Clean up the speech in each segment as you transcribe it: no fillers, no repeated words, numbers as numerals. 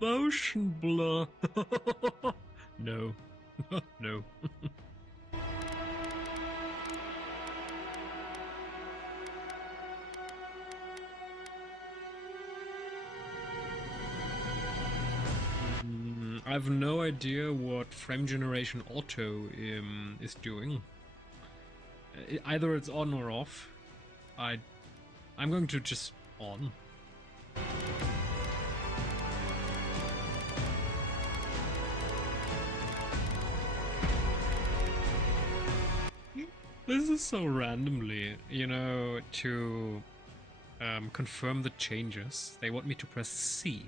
motion blur. No. No. I have no idea what frame generation auto is doing. Either it's on or off. I'm going to just on. This is so randomly, you know, to confirm the changes. They want me to press C.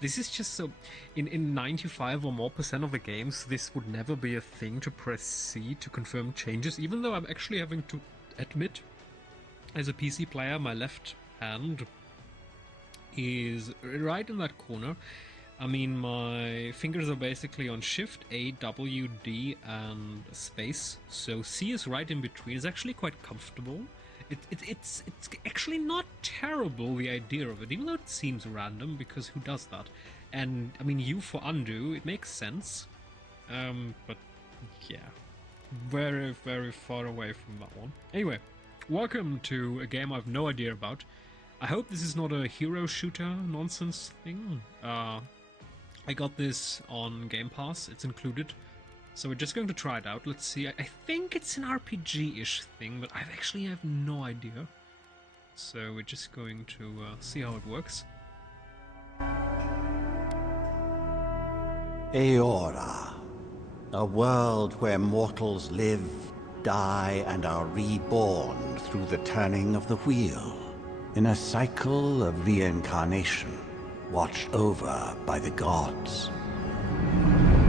This is just so... In 95 or more % of the games, this would never be a thing to press C to confirm changes, even though I'm actually having to admit, as a PC player, my left hand is right in that corner. I mean, my fingers are basically on Shift, A, W, D, and space, so C is right in between. It's actually quite comfortable. It's actually not terrible, the idea of it, even though it seems random, because who does that? And, I mean, U for undo, it makes sense. But, yeah. Very, very far away from that one. Anyway, welcome to a game I have no idea about. I hope this is not a hero shooter nonsense thing. I got this on Game Pass, it's included. So we're just going to try it out. Let's see. I think it's an RPG-ish thing, but I actually have no idea. So we're just going to see how it works. Eora, a world where mortals live, die, and are reborn through the turning of the wheel, in a cycle of reincarnation, watched over by the gods.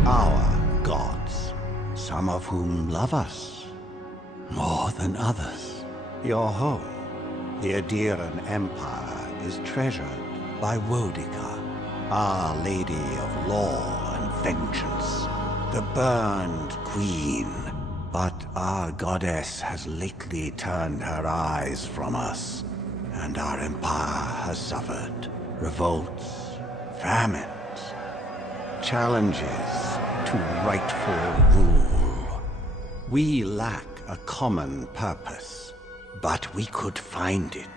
Our gods, some of whom love us more than others. Your home, the Adirian Empire, is treasured by Wodica, Our Lady of Law and Vengeance, the burned queen. But our goddess has lately turned her eyes from us, and our empire has suffered revolts, famines, challenges to rightful rule. We lack a common purpose, but we could find it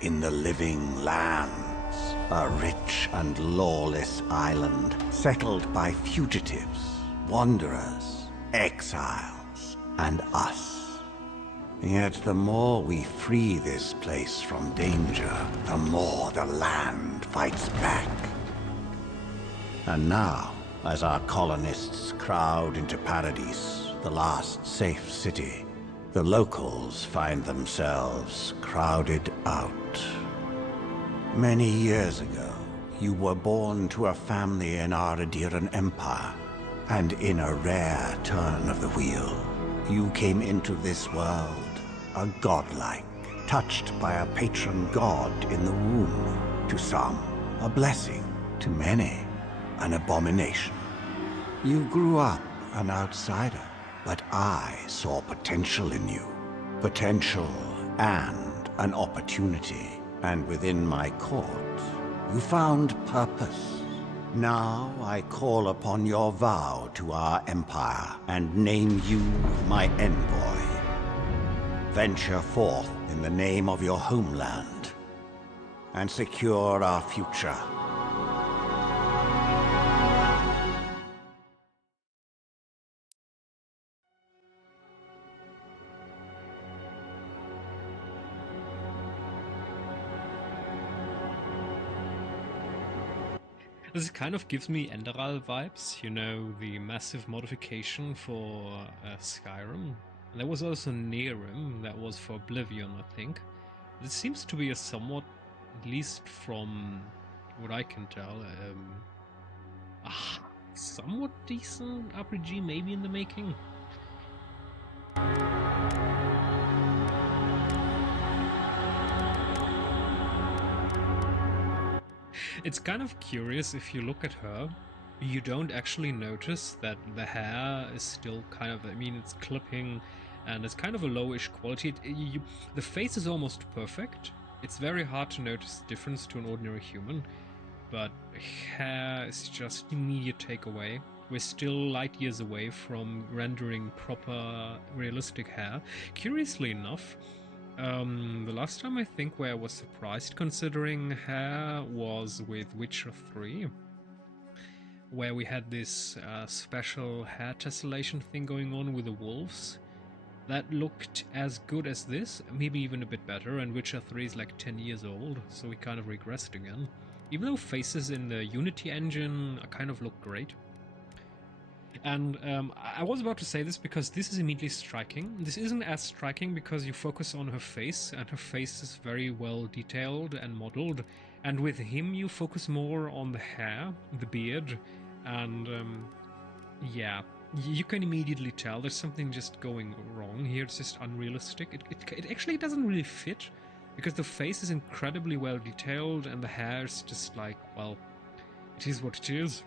in the living lands, a rich and lawless island settled by fugitives, wanderers, exiles, and us. Yet the more we free this place from danger, the more the land fights back. And now, as our colonists crowd into Paradise, the last safe city, the locals find themselves crowded out. Many years ago, you were born to a family in our Adirian Empire, and in a rare turn of the wheel, you came into this world a godlike, touched by a patron god in the womb. To some, a blessing. To many, an abomination. You grew up an outsider, but I saw potential in you. Potential and an opportunity. And within my court, you found purpose. Now I call upon your vow to our empire and name you my envoy. Venture forth in the name of your homeland and secure our future. This kind of gives me Enderal vibes, you know, the massive modification for Skyrim. There was also Nerim, that was for Oblivion, I think. This seems to be a somewhat, at least from what I can tell, somewhat decent RPG maybe in the making. It's kind of curious, if you look at her, you don't actually notice that the hair is still kind of, I mean, it's clipping and it's kind of a lowish quality. The face is almost perfect. It's very hard to notice the difference to an ordinary human. but hair is just immediate takeaway. We're still light years away from rendering proper realistic hair. Curiously enough, the last time I think where I was surprised considering hair was with Witcher 3, where we had this special hair tessellation thing going on with the wolves that looked as good as this, maybe even a bit better, and Witcher 3 is like 10 years old, so we kind of regressed again. Even though faces in the Unity engine kind of look great. And I was about to say this because this is immediately striking. This isn't as striking because you focus on her face, and her face is very well detailed and modeled. And with him, you focus more on the hair, the beard, and yeah, you can immediately tell there's something just going wrong here. It's just unrealistic. It actually doesn't really fit because the face is incredibly well detailed and the hair is just like, well, it is what it is.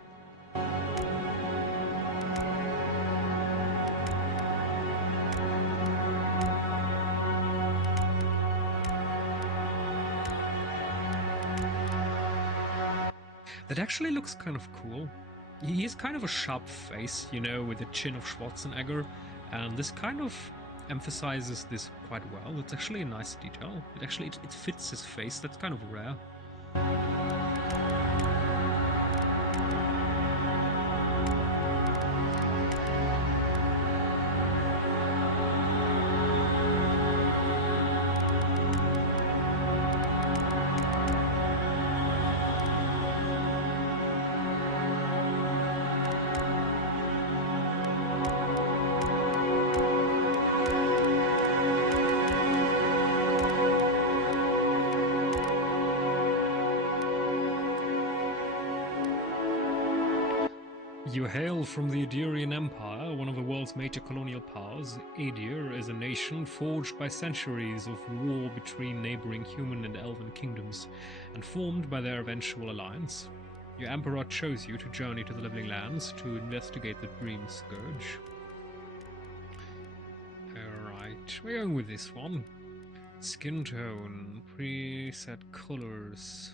That actually looks kind of cool. He has kind of a sharp face, you know, with the chin of Schwarzenegger, and this kind of emphasizes this quite well. It's actually a nice detail. It fits his face. That's kind of rare. You hail from the Adirian Empire, one of the world's major colonial powers. Adir is a nation forged by centuries of war between neighboring human and elven kingdoms, and formed by their eventual alliance. Your emperor chose you to journey to the Living Lands to investigate the Dream Scourge. Alright, we're going with this one. Skin tone, preset colors.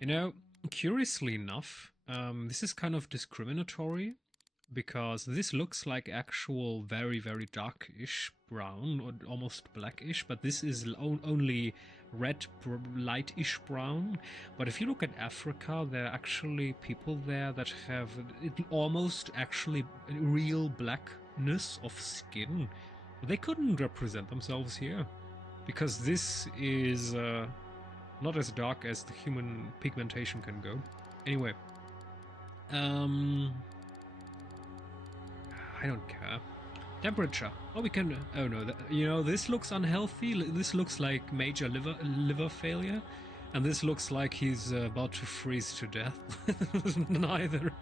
You know, curiously enough, this is kind of discriminatory because this looks like actual very, very darkish brown or almost blackish, but this is only red, lightish brown. But if you look at Africa, there are actually people there that have it almost actually real blackness of skin. They couldn't represent themselves here because this is not as dark as the human pigmentation can go. Anyway, I don't care. Temperature. Oh, we can. Oh no, you know, this looks unhealthy. This looks like major liver failure, and this looks like he's about to freeze to death. Neither.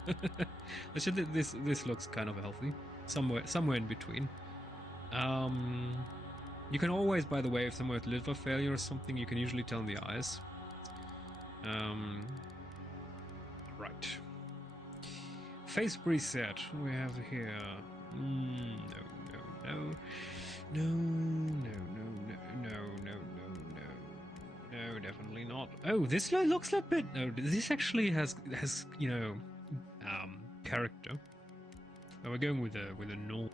This looks kind of healthy. Somewhere in between. You can always, by the way, if someone with liver failure or something, you can usually tell in the eyes. Right. Face preset we have here. No, definitely not. Oh, this looks a bit. No, this actually has you know, character. So we're going with a normal.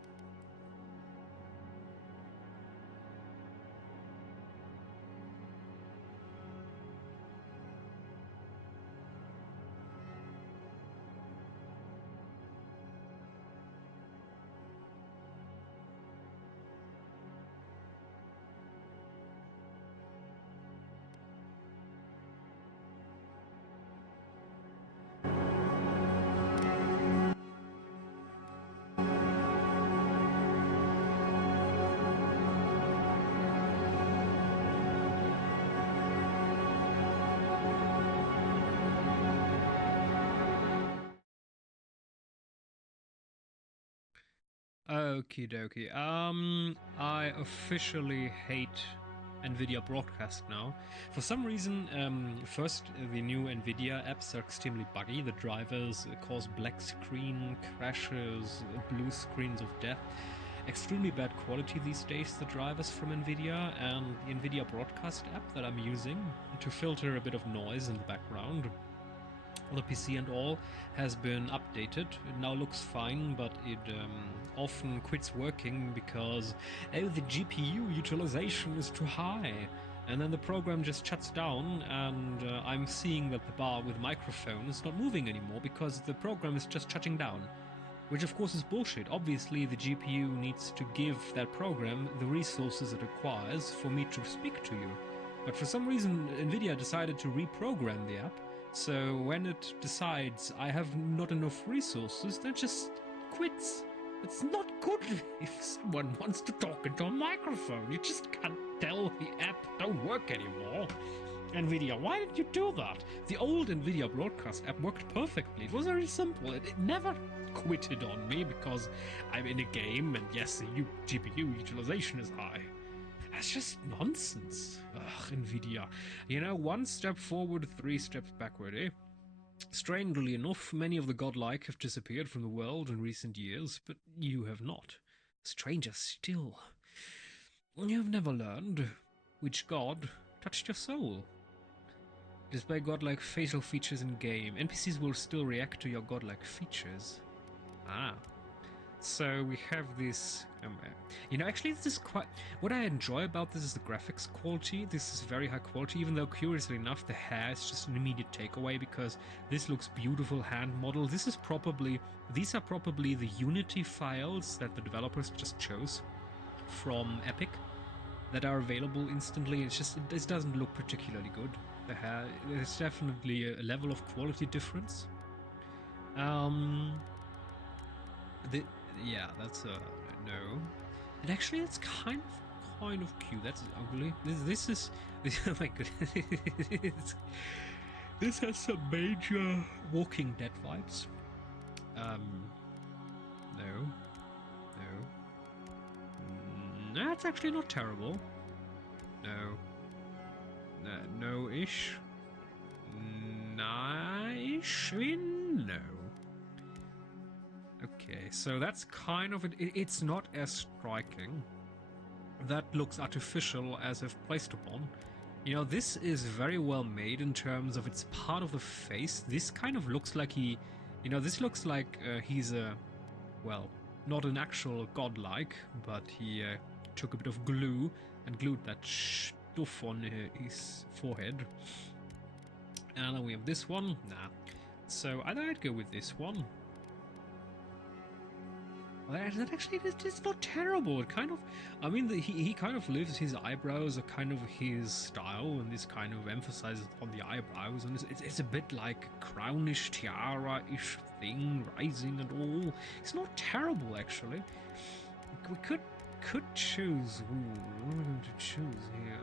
Okie dokie. I officially hate NVIDIA Broadcast now. For some reason, first, the new NVIDIA apps are extremely buggy. The drivers cause black screen crashes, blue screens of death. extremely bad quality these days, the drivers from NVIDIA, and the NVIDIA broadcast app that I'm using to filter a bit of noise in the background on the PC and all has been updated. It now looks fine, but it often quits working because the GPU utilization is too high. And then the program just shuts down, and I'm seeing that the bar with microphone is not moving anymore because the program is just shutting down. Which of course is bullshit. Obviously the GPU needs to give that program the resources it requires for me to speak to you. But for some reason NVIDIA decided to reprogram the app, so when it decides I have not enough resources, then it just quits. It's not good if someone wants to talk into a microphone. You just can't tell the app don't work anymore. NVIDIA, why did you do that? The old NVIDIA broadcast app worked perfectly. It was very simple. It never quitted on me because I'm in a game and yes, the GPU utilization is high. That's just nonsense. Ugh, NVIDIA. You know, one step forward, three steps backward, eh? Strangely enough, many of the godlike have disappeared from the world in recent years, but you have not. Stranger still. You've never learned which god touched your soul. Display godlike facial features in game. NPCs will still react to your godlike features. Ah. So we have this, you know, actually this is quite, what I enjoy about this is the graphics quality. This is very high quality, even though curiously enough the hair is just an immediate takeaway because this looks beautiful hand model. These are probably the Unity files that the developers just chose from Epic that are available instantly. It's just, this doesn't look particularly good. The hair, there's definitely a level of quality difference. Yeah, that's a no. And actually, it's kind of cute. That's ugly. This is oh my goodness. This has some major Walking Dead vibes. No. That's actually not terrible. No-ish. Nice. I mean, no. Okay, so that's kind of it. It's not as striking. That looks artificial as if placed upon. You know, this is very well made in terms of it's part of the face. This kind of looks like this looks like he's a, well, not an actual godlike, but he took a bit of glue and glued that stuff on his forehead. And then we have this one. Nah. So either I'd go with this one. That actually is not terrible. It kind of, I mean, he kind of lives. His eyebrows are kind of his style, and this kind of emphasizes on the eyebrows, and it's a bit like crownish, tiara-ish thing, rising and all. It's not terrible actually. We could choose. Ooh, what are we going to choose here?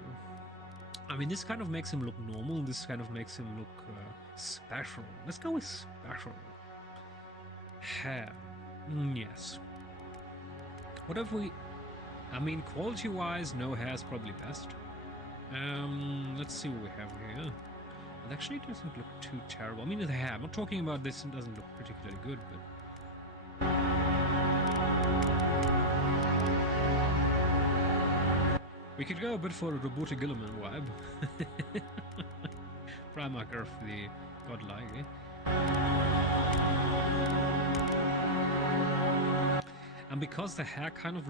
I mean, this kind of makes him look normal. This kind of makes him look special. Let's go with special. Hair. Yes. What if we... I mean, quality-wise, no hair is probably best. Let's see what we have here. It actually doesn't look too terrible. I mean, the hair, I'm not talking about this, it doesn't look particularly good, but... We could go a bit for a Roberta Gilliman vibe. Primarker of the godlike, eh? And because the hair kind of,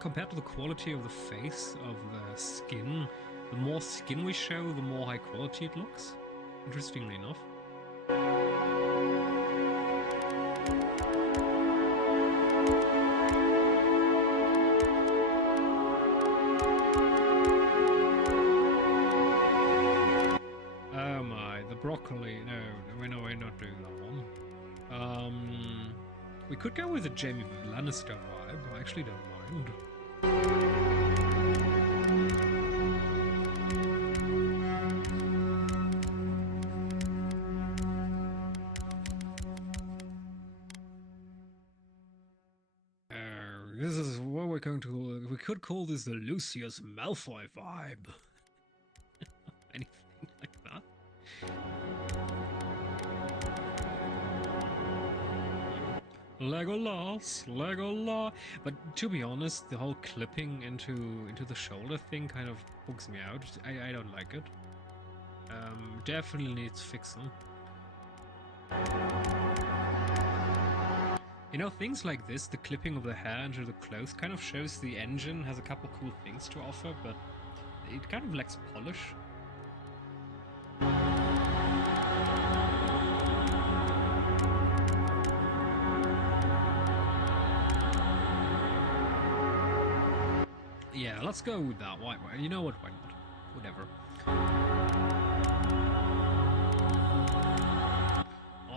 compared to the quality of the face, of the skin, the more skin we show, the more high quality it looks, interestingly enough. Oh my, the broccoli, no, we're not doing that one. We could go with a Jaime Lannister vibe. I actually don't mind. This is what we're going to... We could call this the Lucius Malfoy vibe. Anything like that. Legolas, Legolas. But to be honest, the whole clipping into the shoulder thing kind of bugs me out. I don't like it. Definitely needs fixing. You know, things like this, the clipping of the hair into the clothes, kind of shows the engine has a couple cool things to offer, but it kind of lacks polish. Yeah, let's go with that. Why? You know what? Why not? Whatever.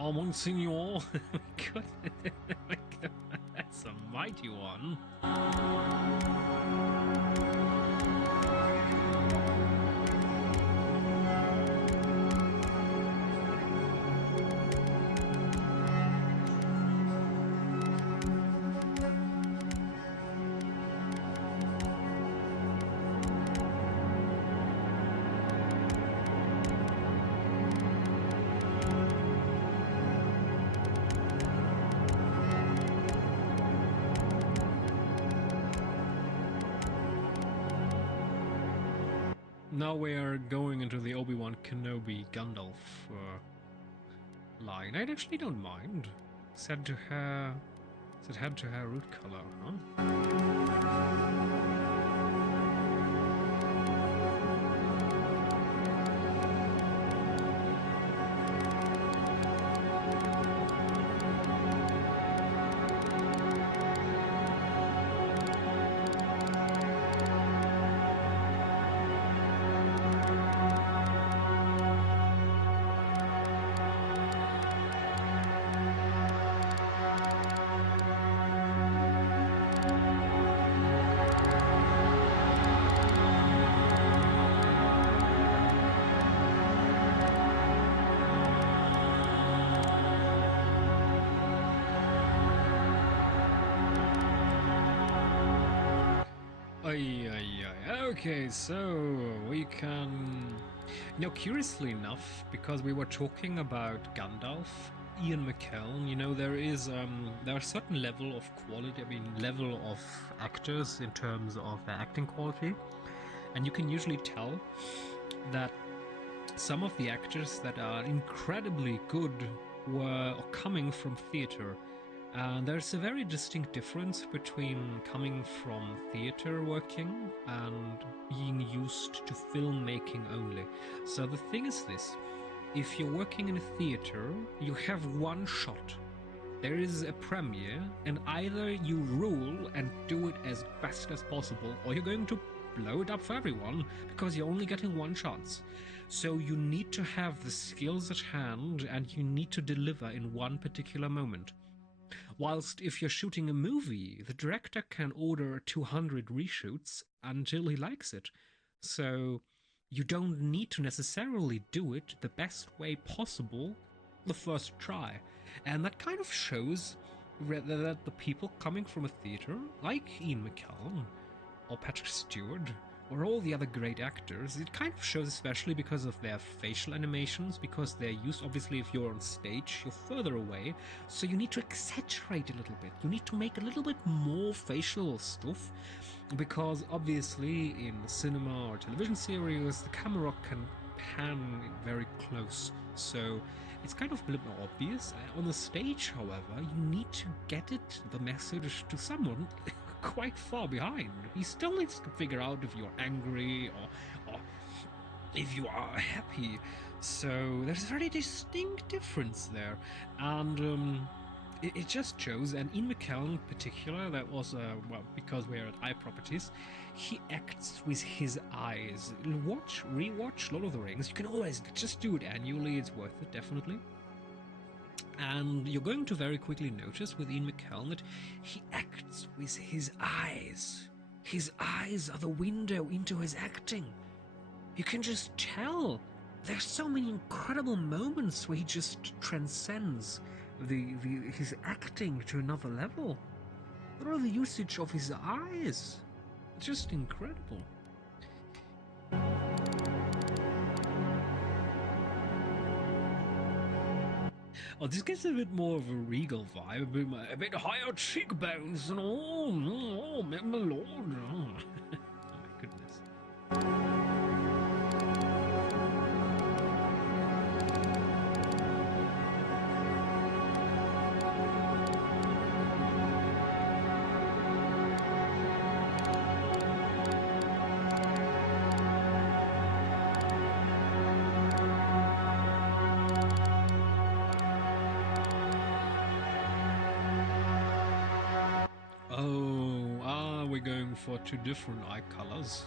Oh, Monsignor! God, that's a mighty one. Now we are going into the Obi-Wan Kenobi Gandalf line. I actually don't mind. Said to hair root color, huh? Okay, so we can... You know, curiously enough, because we were talking about Gandalf, Ian McKellen, you know, there are a certain level of quality, level of actors in terms of their acting quality, and you can usually tell that some of the actors that are incredibly good were coming from theater. There's a very distinct difference between coming from theater working and being used to filmmaking only. So the thing is this, if you're working in a theater, you have one shot. There is a premiere, and either you rule and do it as best as possible, or you're going to blow it up for everyone, because you're only getting one chance. So you need to have the skills at hand, and you need to deliver in one particular moment. Whilst if you're shooting a movie, the director can order 200 reshoots until he likes it. So you don't need to necessarily do it the best way possible the first try. And that kind of shows that the people coming from a theater, like Ian McKellen or Patrick Stewart, or all the other great actors, it kind of shows, especially because of their facial animations, because they're used, obviously, if you're on stage, you're further away, so you need to exaggerate a little bit. You need to make a little bit more facial stuff, because obviously in cinema or television series, the camera can pan very close, so it's kind of a bit more obvious. On the stage, however, you need to get the message to someone quite far behind. He still needs to figure out if you're angry or if you are happy. So there's a very distinct difference there, and it just shows. And in McKellen in particular, that was well, because we're at Eye Properties, he acts with his eyes. Rewatch Lord of the Rings. You can always just do it annually. It's worth it, definitely. And you're going to very quickly notice with Ian McKellen that he acts with his eyes. His eyes are the window into his acting. You can just tell. There's so many incredible moments where he just transcends his acting to another level. What are the usage of his eyes? It's just incredible. Oh, this gets a bit more of a regal vibe, a bit higher cheekbones, and oh, my lord. Oh, my goodness. Oh, we're going for two different eye colors.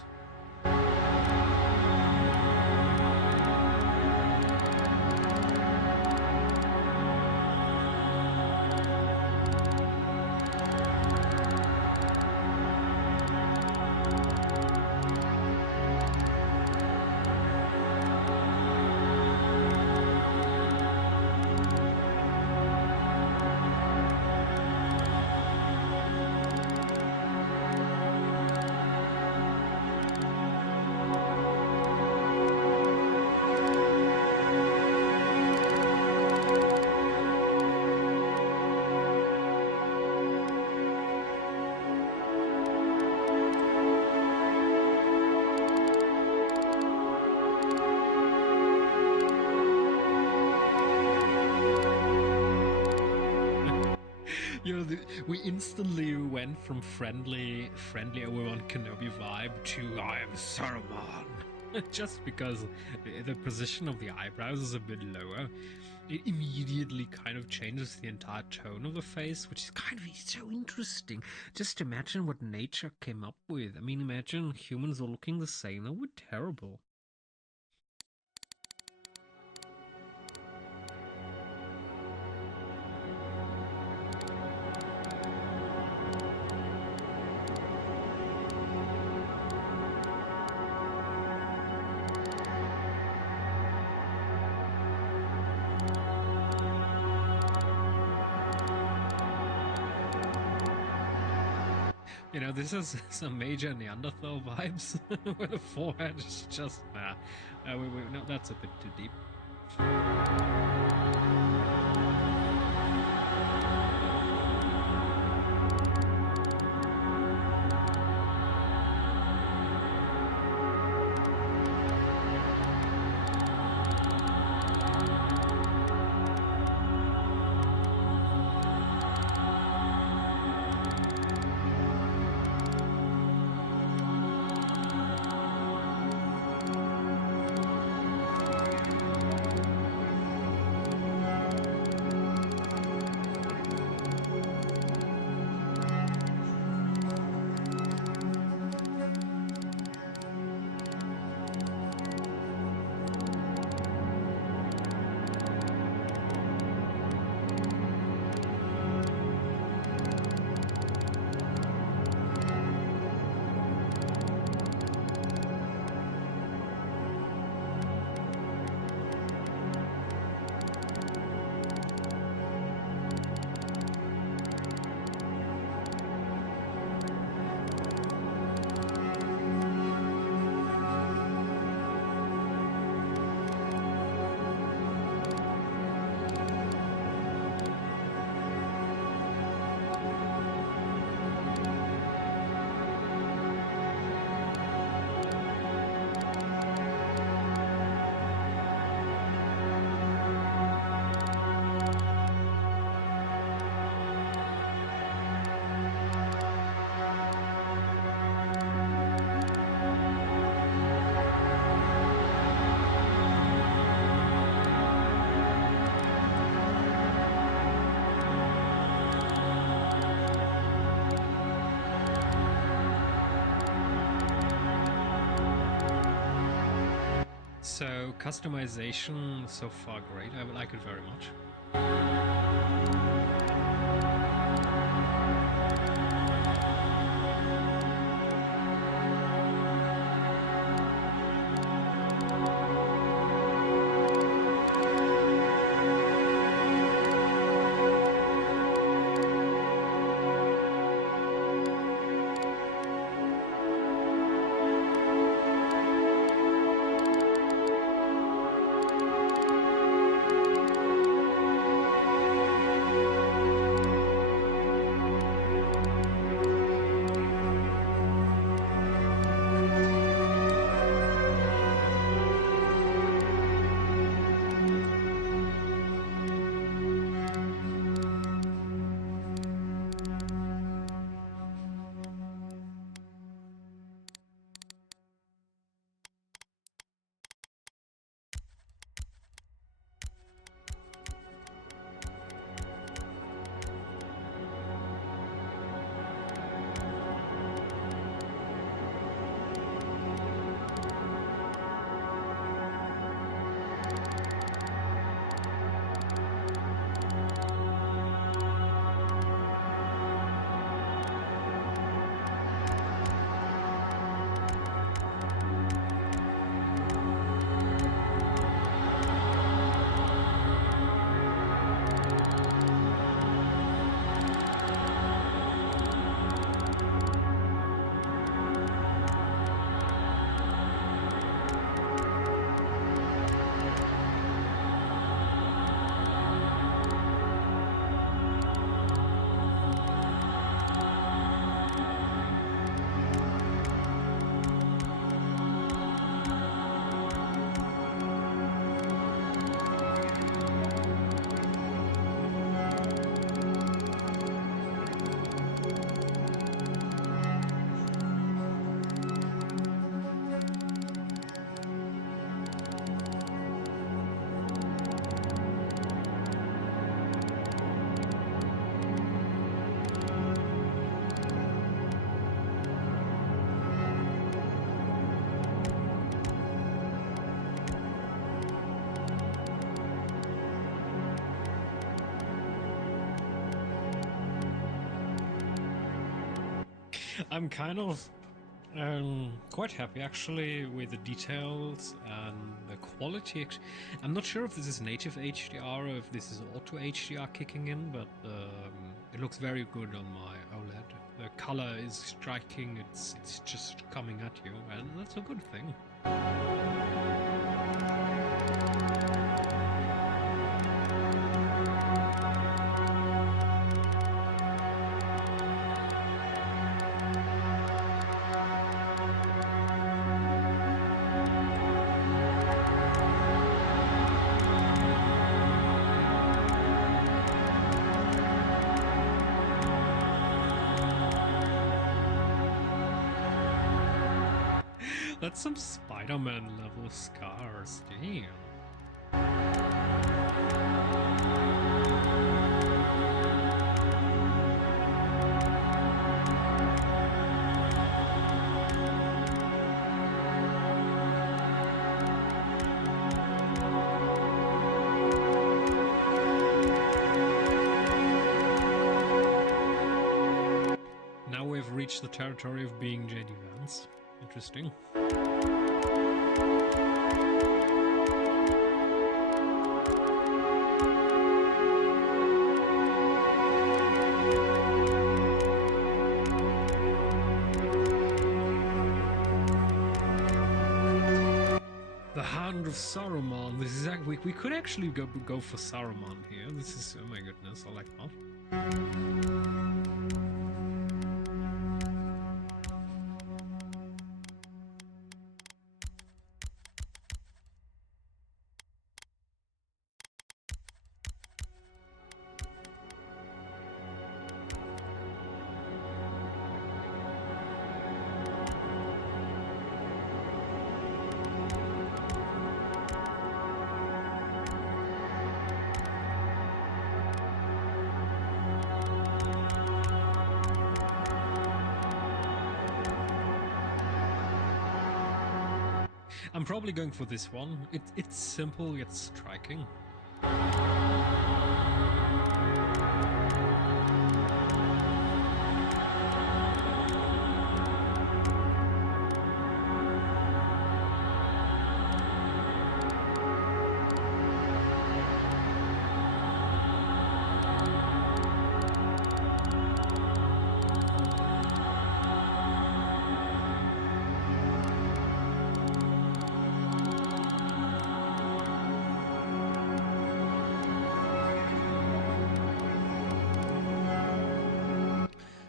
You know, we instantly went from friendly Obi-Wan Kenobi vibe to I am Saruman. Just because the position of the eyebrows is a bit lower, it immediately kind of changes the entire tone of the face, which is kind of so interesting. Just imagine what nature came up with. I mean, imagine humans all looking the same. That would be terrible. You know, this is some major Neanderthal vibes, where the forehead is just, no, that's a bit too deep. So, customization so far great. I like it very much. I'm kind of quite happy actually with the details and the quality. I'm not sure if this is native HDR or if this is auto HDR kicking in, but it looks very good on my OLED. The color is striking, it's just coming at you, and that's a good thing. That's some Spider-Man level scars, damn. Now we've reached the territory of being JD Vance. Interesting. The Hand of Saruman. This is we could actually go for Saruman here. This is, oh my goodness, I like that. I'm probably going for this one. It's simple yet striking.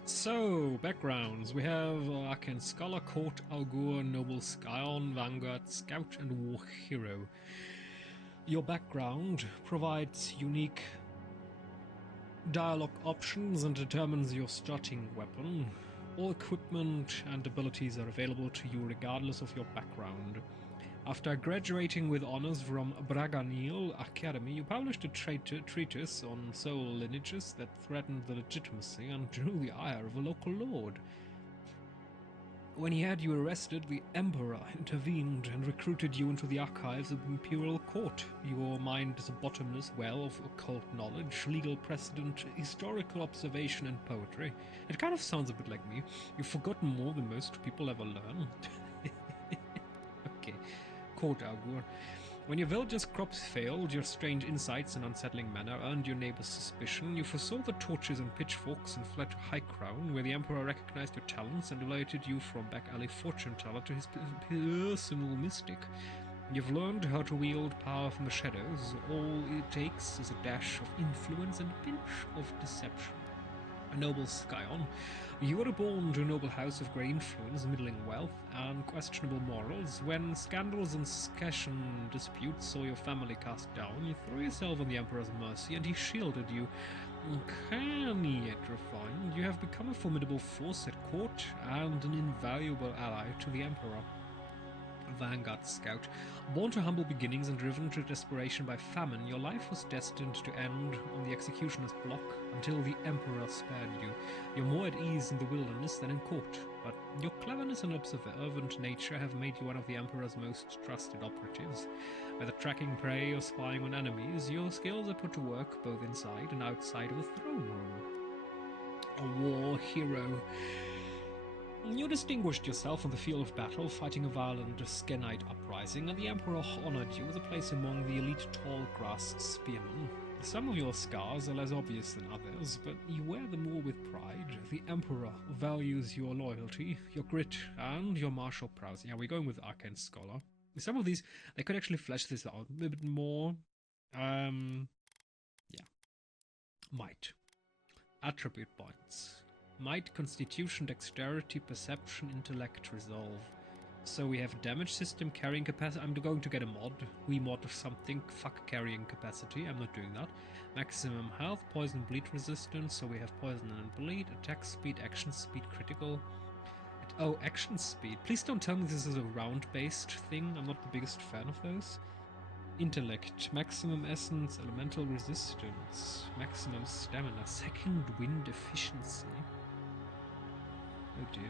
So, backgrounds. We have Arcane Scholar, Court, Augur, Noble Scion, Vanguard, Scout, and War Hero. Your background provides unique dialogue options and determines your starting weapon. All equipment and abilities are available to you regardless of your background. After graduating with honors from Braganil Academy, you published a treatise on soul lineages that threatened the legitimacy and drew the ire of a local lord. When he had you arrested, the Emperor intervened and recruited you into the archives of the Imperial Court. Your mind is a bottomless well of occult knowledge, legal precedent, historical observation, and poetry. It kind of sounds a bit like me. You've forgotten more than most people ever learn. Okay. Court Augur. When your village's crops failed, your strange insights and unsettling manner earned your neighbor's suspicion. You foresaw the torches and pitchforks and fled to High Crown, where the Emperor recognized your talents and elevated you from back-alley fortune-teller to his personal mystic. You've learned how to wield power from the shadows. All it takes is a dash of influence and a pinch of deception. A noble Scion. You were born to a noble house of great influence, middling wealth, and questionable morals. When scandals and Skeshan disputes saw your family cast down, you threw yourself on the Emperor's mercy, and he shielded you. Uncanny yet refined, you have become a formidable force at court and an invaluable ally to the Emperor. Vanguard Scout. Born to humble beginnings and driven to desperation by famine, your life was destined to end on the executioner's block until the Emperor spared you. You're more at ease in the wilderness than in court, but your cleverness and observant nature have made you one of the Emperor's most trusted operatives. Whether tracking prey or spying on enemies, your skills are put to work both inside and outside of the throne room. A war hero. You distinguished yourself on the field of battle, fighting a violent Skenite uprising, and the Emperor honored you with a place among the elite tall grass spearmen. Some of your scars are less obvious than others, but you wear them all with pride. The Emperor values your loyalty, your grit, and your martial prowess. Yeah, we're going with Arcane Scholar. Some of these, they could actually flesh this out a bit more. Yeah. Might. Attribute points. Might, Constitution, Dexterity, Perception, Intellect, Resolve. So we have damage system, carrying capacity. I'm going to get a mod. We mod something. Fuck carrying capacity. I'm not doing that. Maximum health, poison, bleed resistance. So we have poison and bleed. Attack speed, action speed, critical. Oh, action speed. Please don't tell me this is a round-based thing. I'm not the biggest fan of those. Intellect, maximum essence, elemental resistance, maximum stamina, second wind efficiency. Oh dear.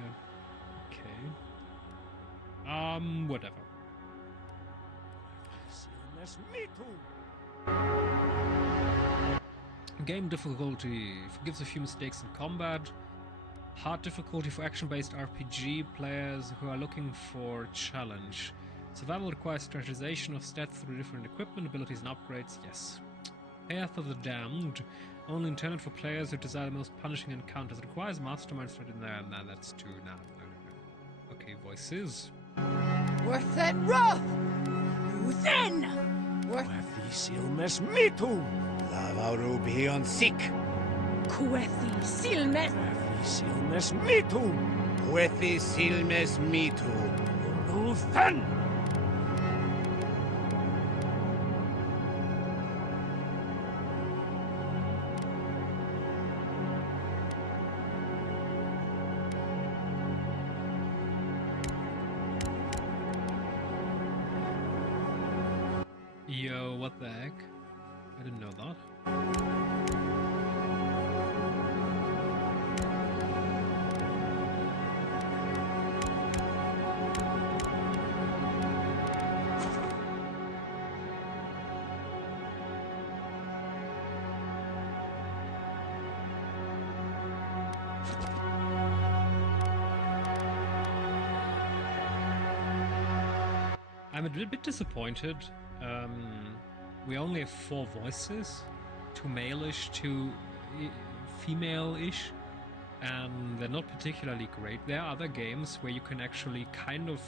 Okay. Whatever. Game difficulty forgives a few mistakes in combat. Hard difficulty for action-based RPG players who are looking for challenge. Survival requires strategization of stats through different equipment, abilities, and upgrades. Yes. Path of the Damned. Only intended for players who desire the most punishing encounters. It requires mastermind threat in there. Nah, that's too. Nah. Okay, voices. Worth that wrath! Who then? Worth Silmes mitu! Lavaru bion sik. Kuethi Silmes. Silmes mitu! Huethi silmes mitu. Luthan! Yo, what the heck? I didn't know that. I'm a bit disappointed. We only have 4 voices, 2 male-ish, 2 female-ish, and they're not particularly great. There are other games where you can actually kind of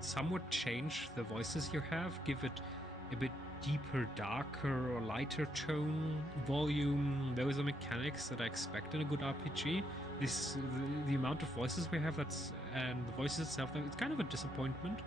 somewhat change the voices you have, give it a bit deeper, darker, or lighter tone, volume. Those are mechanics that I expect in a good RPG. The amount of voices we have, and the voices itself, it's kind of a disappointment.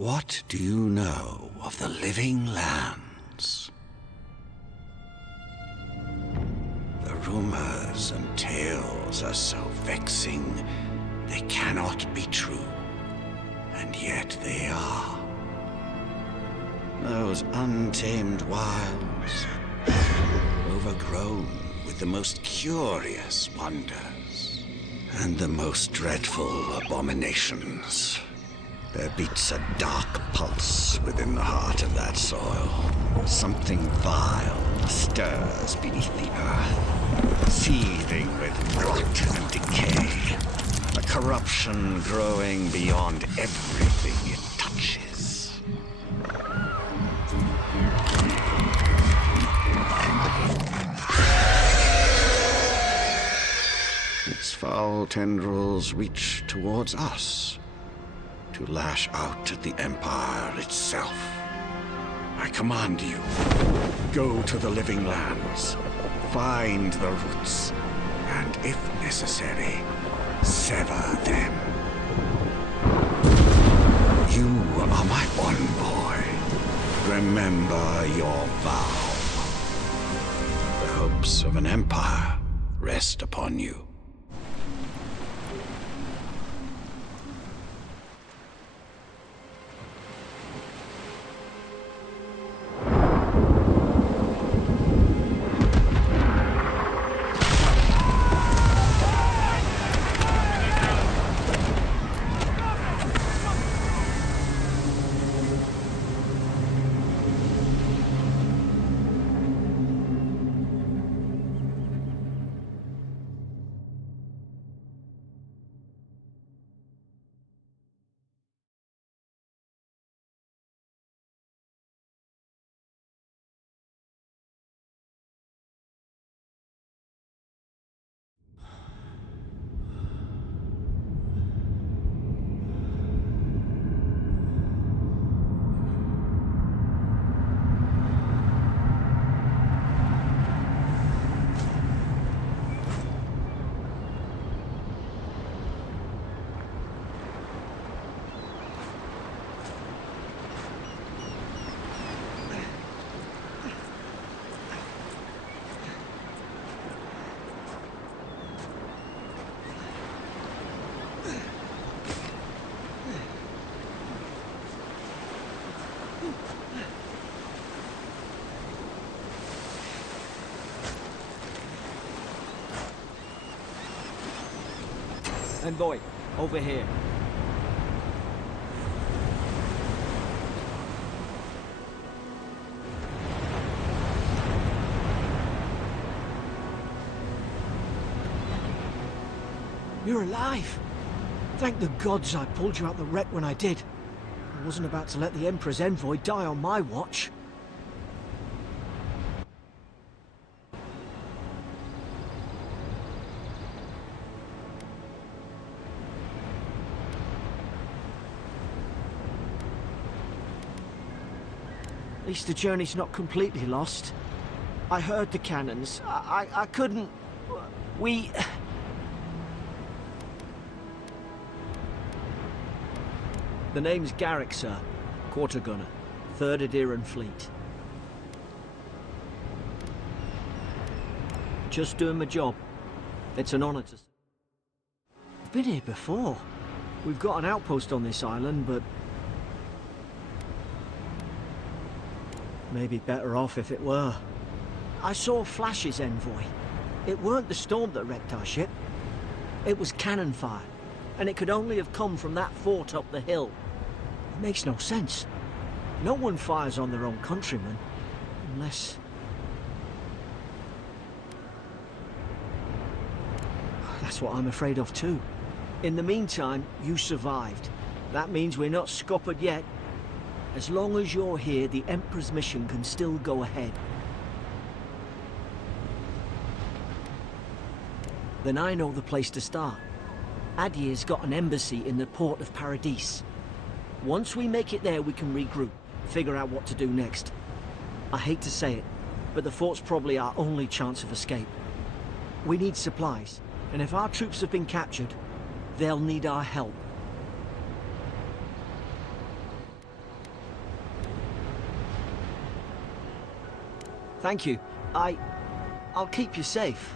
What do you know of the living lands? The rumors and tales are so vexing, they cannot be true, and yet they are. Those untamed wilds, overgrown with the most curious wonders, and the most dreadful abominations. There beats a dark pulse within the heart of that soil. Something vile stirs beneath the earth, seething with rot and decay. A corruption growing beyond everything it touches. Its foul tendrils reach towards us, to lash out at the Empire itself. I command you, go to the Living Lands, find the roots, and if necessary, sever them. You are my one boy. Remember your vow. The hopes of an empire rest upon you. Envoy, over here. You're alive! Thank the gods I pulled you out the wreck when I did. I wasn't about to let the Emperor's envoy die on my watch. At least the journey's not completely lost. I heard the cannons. I couldn't... We... The name's Garrick, sir. Quarter gunner. 3rd Adheran Fleet. Just doing my job. It's an honor to... I've been here before. We've got an outpost on this island, but... Maybe better off if it were. I saw flashes, Envoy. It weren't the storm that wrecked our ship. It was cannon fire, and it could only have come from that fort up the hill. It makes no sense. No one fires on their own countrymen, unless... That's what I'm afraid of too. In the meantime, you survived. That means we're not scuppered yet. As long as you're here, the Emperor's mission can still go ahead. Then I know the place to start. Adir's got an embassy in the port of Paradis. Once we make it there, we can regroup, figure out what to do next. I hate to say it, but the fort's probably our only chance of escape. We need supplies, and if our troops have been captured, they'll need our help. Thank you. I'll keep you safe.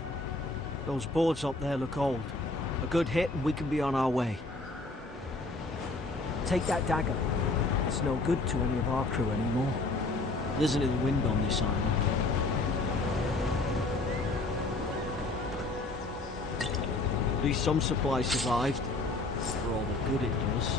Those boards up there look old. A good hit and we can be on our way. Take that dagger. It's no good to any of our crew anymore. There isn't any wind on this island. At least some supplies survived. For all the good it does.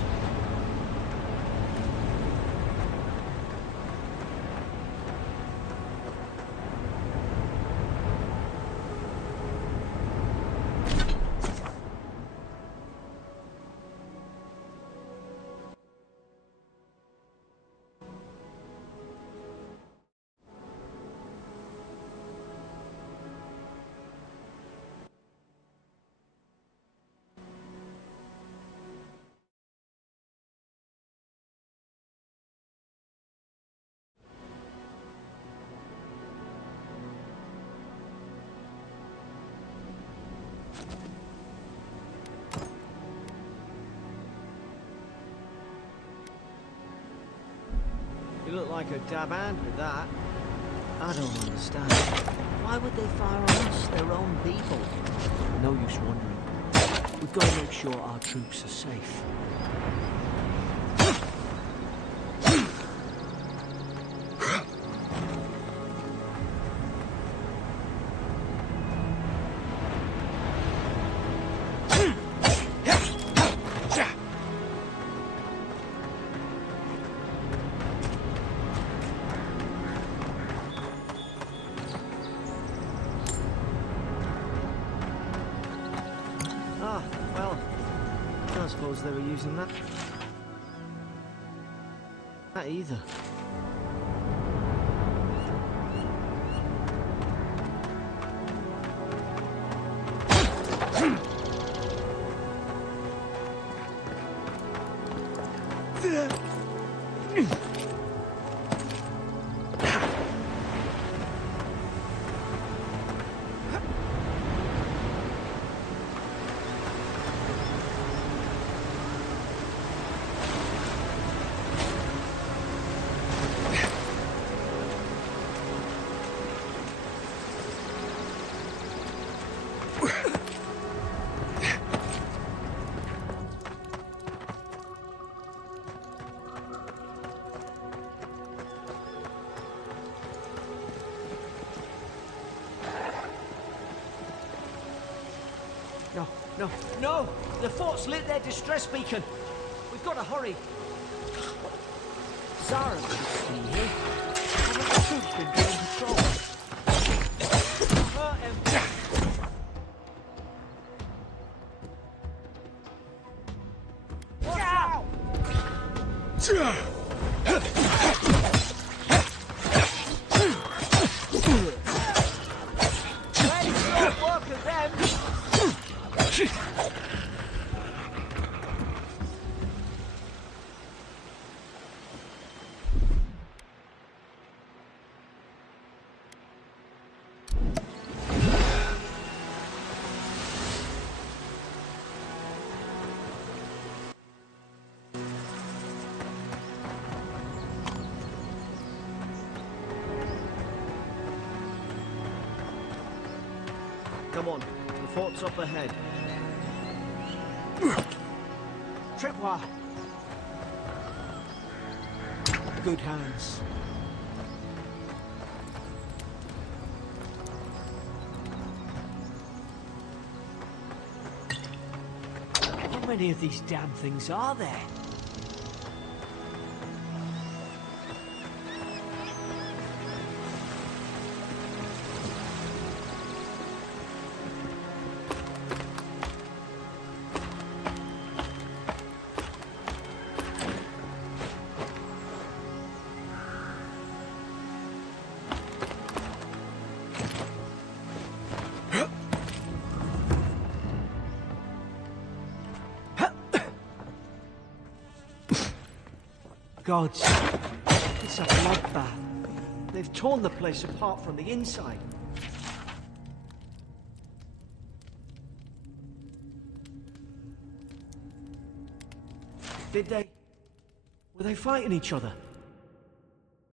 You look like a dab hand with that. I don't understand. Why would they fire on us, their own people? No use wondering. We've got to make sure our troops are safe. I suppose they were using that either. No! The fort's lit their distress beacon! We've got to hurry! Zara should be here. How have the troops been doing patrol? Hurt him! Watch out! Ready to work at them! Come on, the fort's up ahead. Tripwire! Good hands. How many of these damn things are there? Gods, it's a bloodbath. They've torn the place apart from the inside. Did they? Were they fighting each other?